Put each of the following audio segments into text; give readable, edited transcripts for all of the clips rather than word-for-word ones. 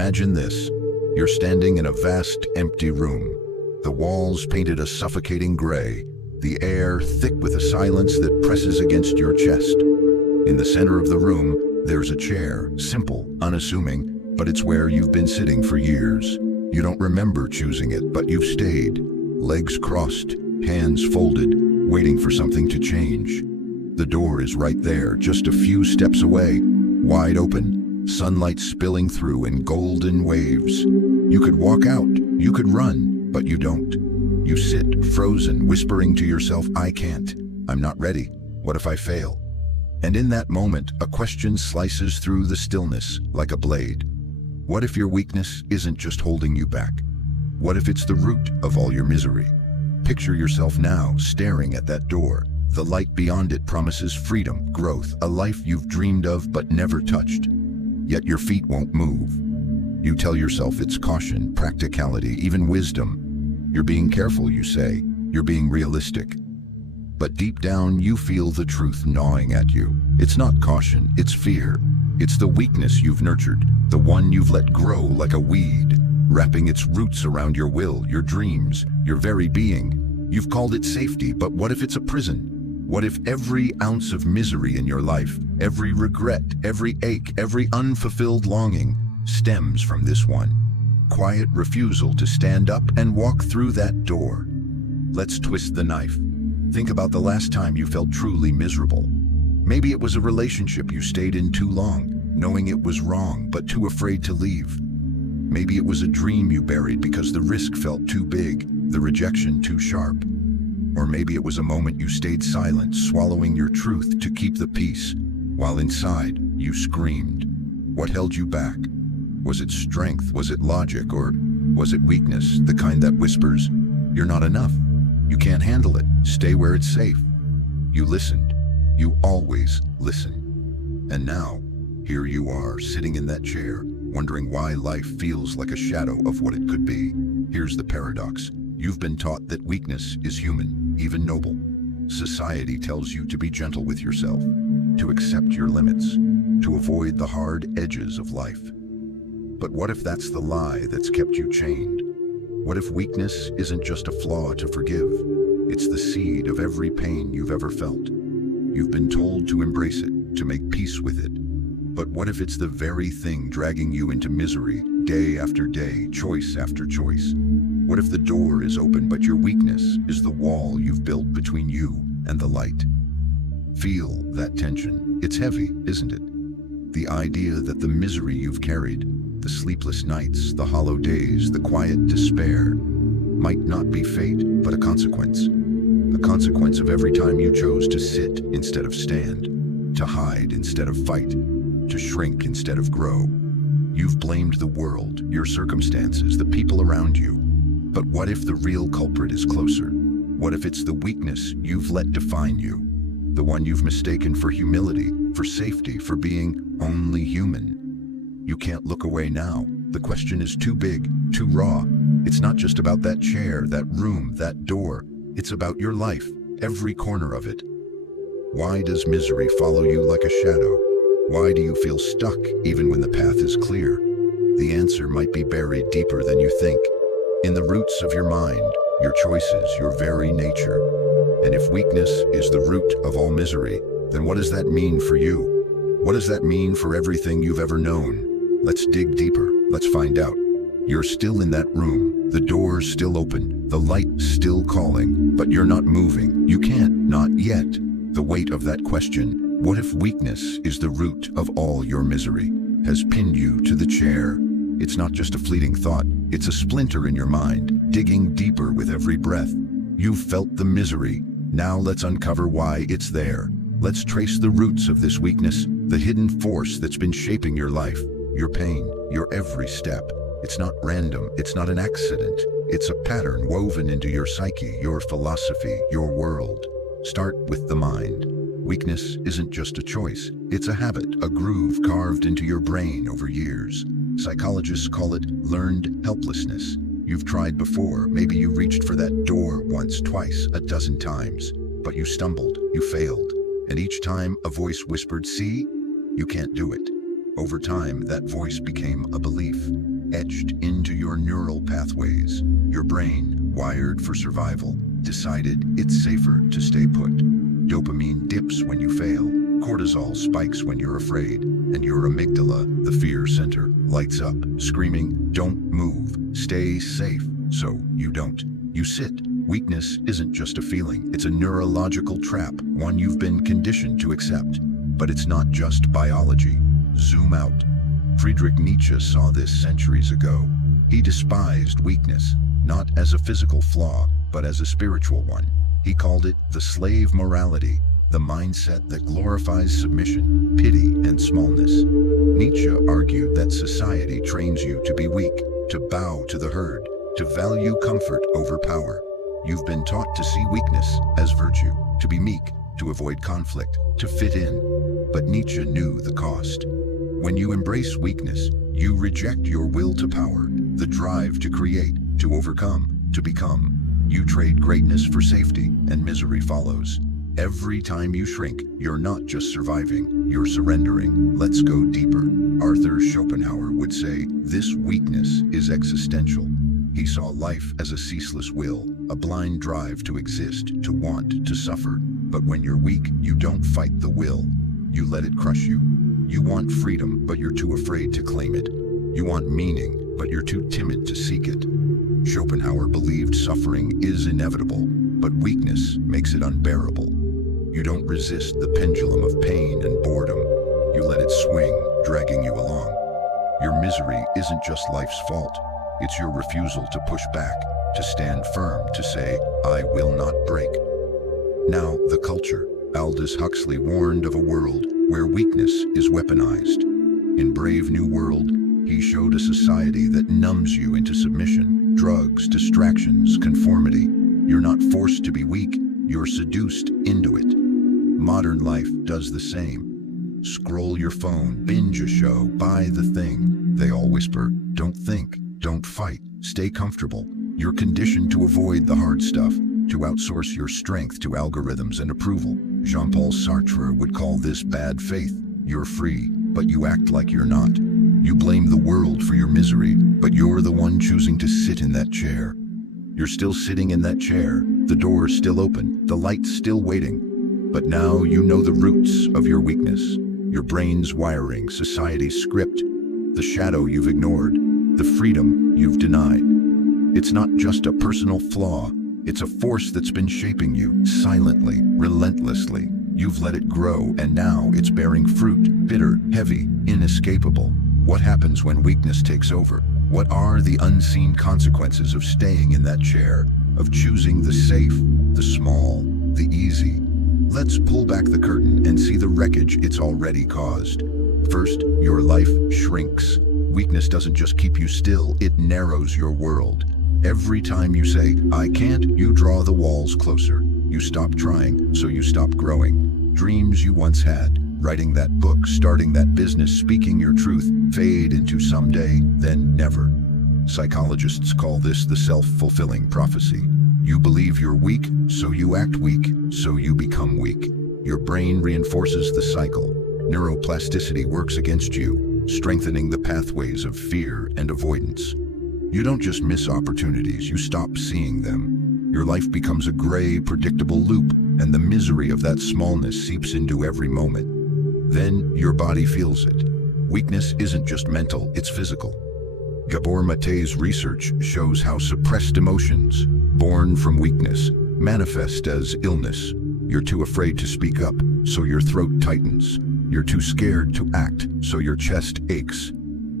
Imagine this. You're standing in a vast, empty room. The walls painted a suffocating gray, the air thick with a silence that presses against your chest. In the center of the room, there's a chair, simple, unassuming, but it's where you've been sitting for years. You don't remember choosing it, but you've stayed, legs crossed, hands folded, waiting for something to change. The door is right there, just a few steps away, wide open, sunlight spilling through in golden waves. You could walk out, you could run, but you don't. You sit, frozen, whispering to yourself, I can't. I'm not ready. What if I fail? And in that moment, a question slices through the stillness like a blade. What if your weakness isn't just holding you back? What if it's the root of all your misery? Picture yourself now, staring at that door. The light beyond it promises freedom, growth, a life you've dreamed of but never touched. Yet your feet won't move. You tell yourself it's caution, practicality, even wisdom. You're being careful, you say. You're being realistic. But deep down, you feel the truth gnawing at you. It's not caution, it's fear. It's the weakness you've nurtured, the one you've let grow like a weed, wrapping its roots around your will, your dreams, your very being. You've called it safety, but what if it's a prison? What if every ounce of misery in your life, every regret, every ache, every unfulfilled longing stems from this one quiet refusal to stand up and walk through that door? Let's twist the knife. Think about the last time you felt truly miserable. Maybe it was a relationship you stayed in too long, knowing it was wrong but too afraid to leave. Maybe it was a dream you buried because the risk felt too big, the rejection too sharp. Or maybe it was a moment you stayed silent, swallowing your truth to keep the peace, while inside you screamed. What held you back? Was it strength? Was it logic? Or was it weakness, the kind that whispers, you're not enough, you can't handle it, stay where it's safe? You listened. You always listen. And now, here you are, sitting in that chair, wondering why life feels like a shadow of what it could be. Here's the paradox. You've been taught that weakness is human, even noble. Society tells you to be gentle with yourself, to accept your limits, to avoid the hard edges of life. But what if that's the lie that's kept you chained? What if weakness isn't just a flaw to forgive? It's the seed of every pain you've ever felt. You've been told to embrace it, to make peace with it. But what if it's the very thing dragging you into misery, day after day, choice after choice? What if the door is open, but your weakness is the wall you've built between you and the light? Feel that tension. It's heavy, isn't it? The idea that the misery you've carried, the sleepless nights, the hollow days, the quiet despair, might not be fate, but a consequence. A consequence of every time you chose to sit instead of stand, to hide instead of fight, to shrink instead of grow. You've blamed the world, your circumstances, the people around you. But what if the real culprit is closer? What if it's the weakness you've let define you? The one you've mistaken for humility, for safety, for being only human? You can't look away now. The question is too big, too raw. It's not just about that chair, that room, that door. It's about your life, every corner of it. Why does misery follow you like a shadow? Why do you feel stuck even when the path is clear? The answer might be buried deeper than you think, in the roots of your mind, your choices, your very nature. And if weakness is the root of all misery, then what does that mean for you? What does that mean for everything you've ever known? Let's dig deeper. Let's find out. You're still in that room. The door's still open. The light still calling. But you're not moving. You can't, not yet. The weight of that question, what if weakness is the root of all your misery, has pinned you to the chair? It's not just a fleeting thought. It's a splinter in your mind, digging deeper with every breath. You've felt the misery. Now let's uncover why it's there. Let's trace the roots of this weakness, the hidden force that's been shaping your life, your pain, your every step. It's not random, it's not an accident. It's a pattern woven into your psyche, your philosophy, your world. Start with the mind. Weakness isn't just a choice, it's a habit, a groove carved into your brain over years. Psychologists call it learned helplessness. You've tried before, maybe you reached for that door once, twice, a dozen times, but you stumbled, you failed. And each time a voice whispered, see, you can't do it. Over time, that voice became a belief. etched into your neural pathways. Your brain, wired for survival, decided it's safer to stay put. Dopamine dips when you fail, cortisol spikes when you're afraid, and your amygdala, the fear center, lights up, screaming, "Don't move, stay safe," so you don't. You sit. Weakness isn't just a feeling, it's a neurological trap, one you've been conditioned to accept. But it's not just biology. Zoom out. Friedrich Nietzsche saw this centuries ago. He despised weakness, not as a physical flaw, but as a spiritual one. He called it the slave morality, the mindset that glorifies submission, pity, and smallness. Nietzsche argued that society trains you to be weak, to bow to the herd, to value comfort over power. You've been taught to see weakness as virtue, to be meek, to avoid conflict, to fit in. But Nietzsche knew the cost. When you embrace weakness, you reject your will to power, the drive to create, to overcome, to become. You trade greatness for safety, and misery follows. Every time you shrink, you're not just surviving, you're surrendering. Let's go deeper. Arthur Schopenhauer would say, this weakness is existential. He saw life as a ceaseless will, a blind drive to exist, to want, to suffer. But when you're weak, you don't fight the will. You let it crush you. You want freedom, but you're too afraid to claim it. You want meaning, but you're too timid to seek it. Schopenhauer believed suffering is inevitable, but weakness makes it unbearable. You don't resist the pendulum of pain and boredom. You let it swing, dragging you along. Your misery isn't just life's fault. It's your refusal to push back, to stand firm, to say, I will not break. Now, the culture. Aldous Huxley warned of a world where weakness is weaponized. In Brave New World, he showed a society that numbs you into submission, drugs, distractions, conformity. You're not forced to be weak, you're seduced into it. Modern life does the same. Scroll your phone, binge a show, buy the thing. They all whisper, don't think, don't fight, stay comfortable. You're conditioned to avoid the hard stuff, to outsource your strength to algorithms and approval. Jean-Paul Sartre would call this bad faith. You're free, but you act like you're not. You blame the world for your misery, but you're the one choosing to sit in that chair. You're still sitting in that chair, the door's still open, the light's still waiting. But now you know the roots of your weakness, your brain's wiring, society's script, the shadow you've ignored, the freedom you've denied. It's not just a personal flaw, it's a force that's been shaping you, silently, relentlessly. You've let it grow, and now it's bearing fruit, bitter, heavy, inescapable. What happens when weakness takes over? What are the unseen consequences of staying in that chair, of choosing the safe, the small, the easy? Let's pull back the curtain and see the wreckage it's already caused. First, your life shrinks. Weakness doesn't just keep you still, it narrows your world. Every time you say, I can't, you draw the walls closer. You stop trying, so you stop growing. Dreams you once had, writing that book, starting that business, speaking your truth, fade into someday, then never. Psychologists call this the self-fulfilling prophecy. You believe you're weak, so you act weak, so you become weak. Your brain reinforces the cycle. Neuroplasticity works against you, strengthening the pathways of fear and avoidance. You don't just miss opportunities, you stop seeing them. Your life becomes a gray, predictable loop, and the misery of that smallness seeps into every moment. Then your body feels it. Weakness isn't just mental, it's physical. Gabor Mate's research shows how suppressed emotions, born from weakness, manifest as illness. You're too afraid to speak up, so your throat tightens. You're too scared to act, so your chest aches.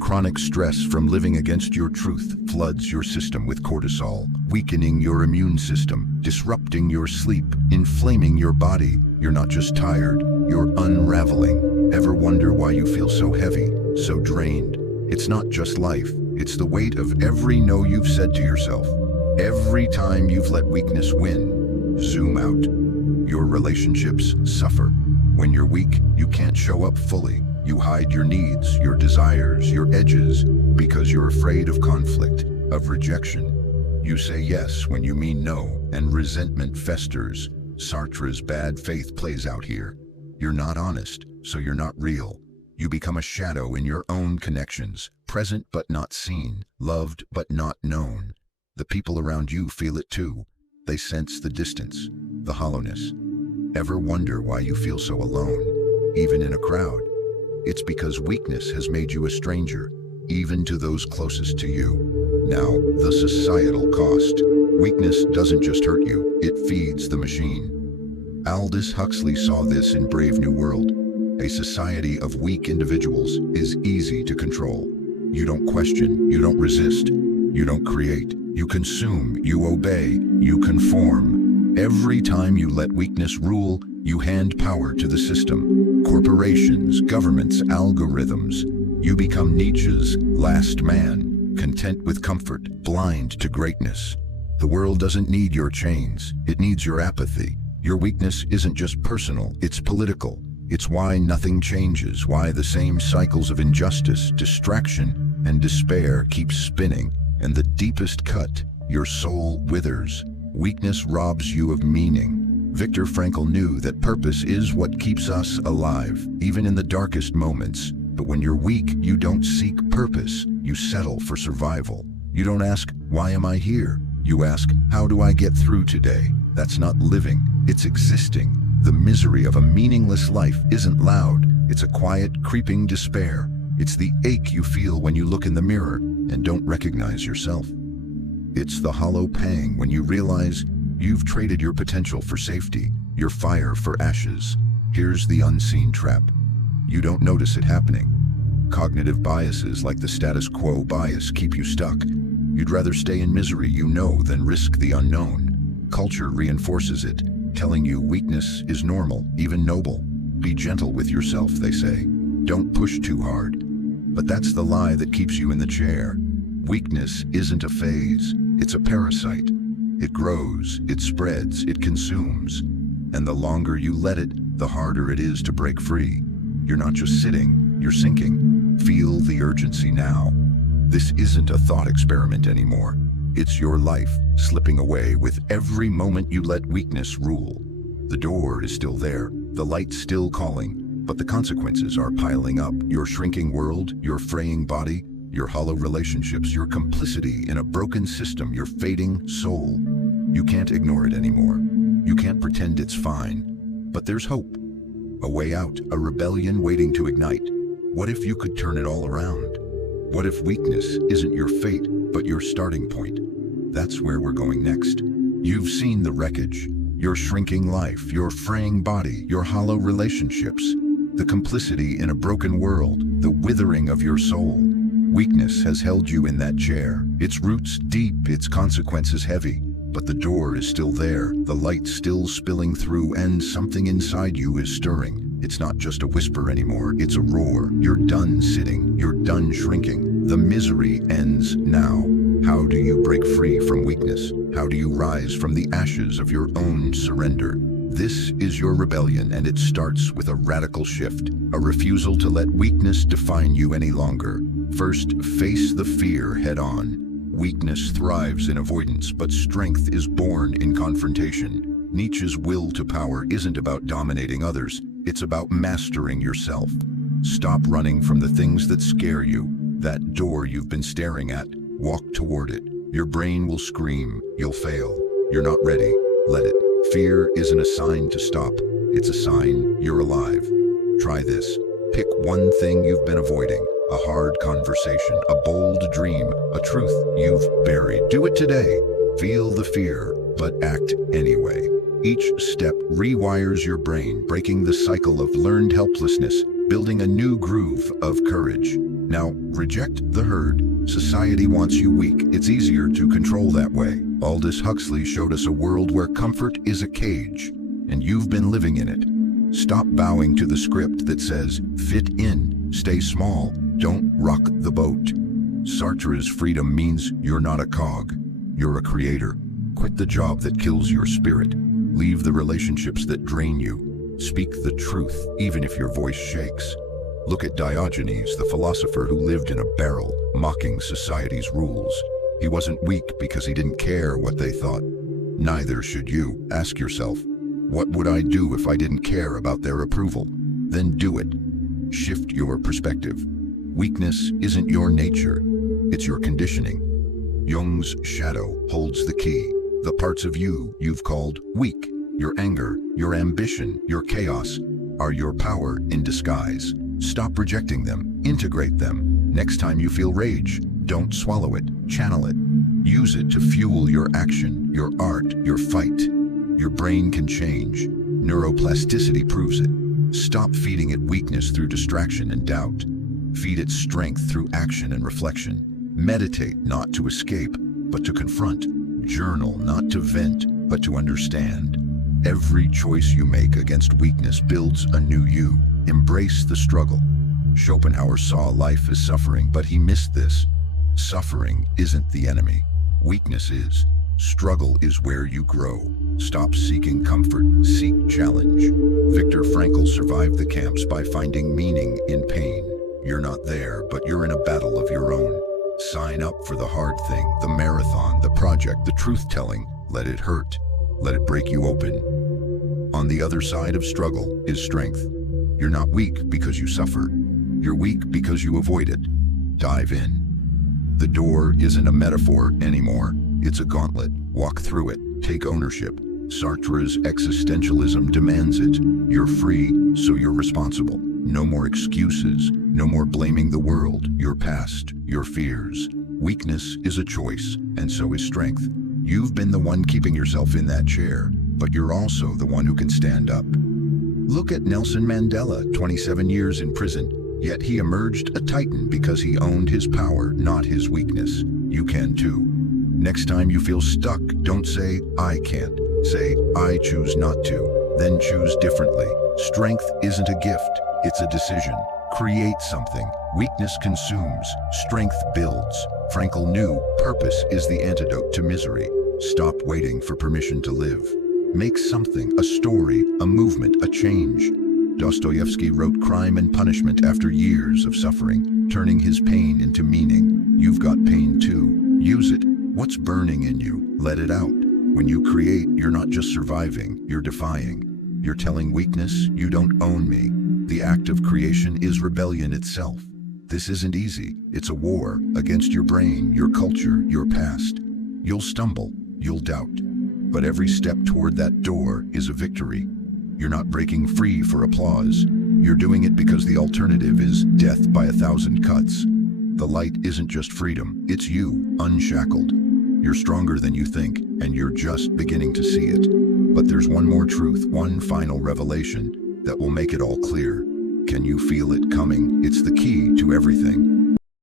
Chronic stress from living against your truth floods your system with cortisol, weakening your immune system, disrupting your sleep, inflaming your body. You're not just tired, you're unraveling. Ever wonder why you feel so heavy, so drained? It's not just life, it's the weight of every no you've said to yourself. Every time you've let weakness win. Zoom out. Your relationships suffer. When you're weak, you can't show up fully. You hide your needs, your desires, your edges, because you're afraid of conflict, of rejection. You say yes when you mean no, and resentment festers. Sartre's bad faith plays out here. You're not honest, so you're not real. You become a shadow in your own connections, present but not seen, loved but not known. The people around you feel it too. They sense the distance, the hollowness. Ever wonder why you feel so alone, even in a crowd? It's because weakness has made you a stranger, even to those closest to you. Now, the societal cost. Weakness doesn't just hurt you, it feeds the machine. Aldous Huxley saw this in Brave New World. A society of weak individuals is easy to control. You don't question, you don't resist, you don't create, you consume, you obey, you conform. Every time you let weakness rule, you hand power to the system. Corporations, governments, algorithms. You become Nietzsche's last man, content with comfort, blind to greatness. The world doesn't need your chains, it needs your apathy. Your weakness isn't just personal, it's political. It's why nothing changes, why the same cycles of injustice, distraction, and despair keep spinning. And the deepest cut, your soul withers. Weakness robs you of meaning. Viktor Frankl knew that purpose is what keeps us alive, even in the darkest moments. But when you're weak, you don't seek purpose, you settle for survival. You don't ask, why am I here? You ask, how do I get through today? That's not living, it's existing. The misery of a meaningless life isn't loud, it's a quiet, creeping despair. It's the ache you feel when you look in the mirror and don't recognize yourself. It's the hollow pang when you realize you've traded your potential for safety, your fire for ashes. Here's the unseen trap. You don't notice it happening. Cognitive biases like the status quo bias keep you stuck. You'd rather stay in misery you know than risk the unknown. Culture reinforces it, telling you weakness is normal, even noble. Be gentle with yourself, they say. Don't push too hard. But that's the lie that keeps you in the chair. Weakness isn't a phase, it's a parasite. It grows, it spreads, it consumes. And the longer you let it, the harder it is to break free. You're not just sitting, you're sinking. Feel the urgency now. This isn't a thought experiment anymore. It's your life slipping away with every moment you let weakness rule. The door is still there, the light's still calling, but the consequences are piling up. Your shrinking world, your fraying body, your hollow relationships, your complicity in a broken system, your fading soul. You can't ignore it anymore. You can't pretend it's fine. But there's hope. A way out, a rebellion waiting to ignite. What if you could turn it all around? What if weakness isn't your fate, but your starting point? That's where we're going next. You've seen the wreckage, your shrinking life, your fraying body, your hollow relationships, the complicity in a broken world, the withering of your soul. Weakness has held you in that chair, its roots deep, its consequences heavy. But the door is still there, the light still spilling through, and something inside you is stirring. It's not just a whisper anymore, it's a roar. You're done sitting, you're done shrinking. The misery ends now. How do you break free from weakness? How do you rise from the ashes of your own surrender? This is your rebellion, and it starts with a radical shift, a refusal to let weakness define you any longer. First, face the fear head on. Weakness thrives in avoidance, but strength is born in confrontation. Nietzsche's will to power isn't about dominating others, it's about mastering yourself. Stop running from the things that scare you. That door you've been staring at, walk toward it. Your brain will scream, you'll fail. You're not ready, let it. Fear isn't a sign to stop, it's a sign you're alive. Try this. Pick one thing you've been avoiding. A hard conversation, a bold dream, a truth you've buried. Do it today. Feel the fear, but act anyway. Each step rewires your brain, breaking the cycle of learned helplessness, building a new groove of courage. Now, reject the herd. Society wants you weak. It's easier to control that way. Aldous Huxley showed us a world where comfort is a cage, and you've been living in it. Stop bowing to the script that says, fit in, stay small, don't rock the boat. Sartre's freedom means you're not a cog, you're a creator. Quit the job that kills your spirit. Leave the relationships that drain you. Speak the truth, even if your voice shakes. Look at Diogenes, the philosopher who lived in a barrel, mocking society's rules. He wasn't weak because he didn't care what they thought. Neither should you. Ask yourself, what would I do if I didn't care about their approval? Then do it. Shift your perspective. Weakness isn't your nature, it's your conditioning. Jung's shadow holds the key. The parts of you you've called weak, your anger, your ambition, your chaos, are your power in disguise. Stop rejecting them, integrate them. Next time you feel rage, don't swallow it, channel it. Use it to fuel your action, your art, your fight. Your brain can change. Neuroplasticity proves it. Stop feeding it weakness through distraction and doubt. Feed it strength through action and reflection. Meditate not to escape, but to confront. Journal not to vent, but to understand. Every choice you make against weakness builds a new you. Embrace the struggle. Schopenhauer saw life as suffering, but he missed this. Suffering isn't the enemy. Weakness is. Struggle is where you grow. Stop seeking comfort, seek challenge. Viktor Frankl survived the camps by finding meaning in pain. You're not there, but you're in a battle of your own. Sign up for the hard thing, the marathon, the project, the truth-telling. Let it hurt. Let it break you open. On the other side of struggle is strength. You're not weak because you suffer. You're weak because you avoid it. Dive in. The door isn't a metaphor anymore. It's a gauntlet. Walk through it. Take ownership. Sartre's existentialism demands it. You're free, so you're responsible. No more excuses. No more blaming the world, your past, your fears. Weakness is a choice, and so is strength. You've been the one keeping yourself in that chair, but you're also the one who can stand up. Look at Nelson Mandela, 27 years in prison, yet he emerged a titan because he owned his power, not his weakness. You can too. Next time you feel stuck, don't say, I can't. Say, I choose not to. Then choose differently. Strength isn't a gift, it's a decision. Create something. Weakness consumes, strength builds. Frankl knew purpose is the antidote to misery. Stop waiting for permission to live. Make something, a story, a movement, a change. Dostoevsky wrote Crime and Punishment after years of suffering, turning his pain into meaning. You've got pain too. Use it. What's burning in you? Let it out. When you create, you're not just surviving, you're defying. You're telling weakness, you don't own me. The act of creation is rebellion itself. This isn't easy. It's a war against your brain, your culture, your past. You'll stumble, you'll doubt. But every step toward that door is a victory. You're not breaking free for applause. You're doing it because the alternative is death by 1,000 cuts. The light isn't just freedom, it's you, unshackled. You're stronger than you think, and you're just beginning to see it. But there's one more truth, one final revelation that will make it all clear. Can you feel it coming? It's the key to everything.